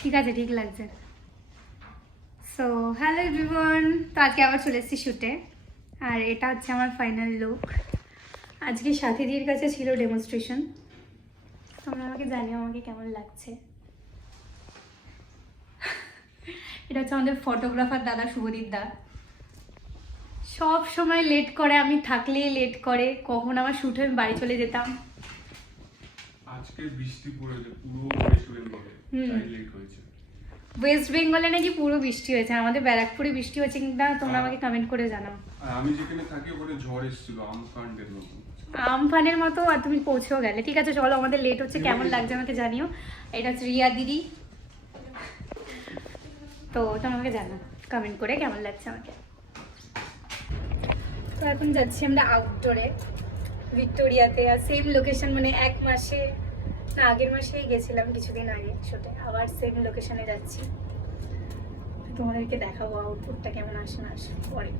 ঠিক আছে, ঠিক লাগছে। সো হ্যালো এভরিওয়ান, তো আজকে আবার চলে এসেছি শ্যুটে। আর এটা হচ্ছে আমার ফাইনাল লুক। আজকে সাথীদির কাছে ছিল ডেমনস্ট্রেশন। তোমরা আমাকে জানিও আমাকে কেমন লাগছে। এটা হচ্ছে আমাদের ফটোগ্রাফার দাদা, শুভদীপ দা। সব সময় লেট করে, আমি থাকলেই লেট করে। কখন আমার শ্যুট হয়ে বাড়ি চলে যেতাম। আজকে বৃষ্টি পড়েছে পুরো ওয়েস্ট বেঙ্গলে, তাই লেট হয়েছে। ওয়েস্ট বেঙ্গলে নাকি পুরো বৃষ্টি হয়েছে, আমাদের ব্যারাকপুরে বৃষ্টি হয়েছে কিনা তোমরা আমাকে কমেন্ট করে জানাও। আর আমি যেখানে থাকি ওখানে ঝড় এসেছিল আমফানের মতো। আমফানের মতো, আর তুমি পৌঁছেও গেলে। ঠিক আছে চলো, আমাদের লেট হচ্ছে, কেমন লাগছে আমাকে জানিও। এটা হচ্ছে রিয়া দিদি। তো তোমরা আমাকে জানাও কমেন্ট করে কেমন লাগছে আমাকে। তো এখন যাচ্ছি আমরা আউটডোরে, ভিক্টোরিয়াতে। আর সেম লোকেশন, মানে এক মাসে না, আগের মাসেই গেছিলাম কিছুদিন আগে শুটে, আবার সেম লোকেশনে যাচ্ছি। তোমাদেরকে দেখাবো আউটপুটটা কেমন আসে না আসে পরে।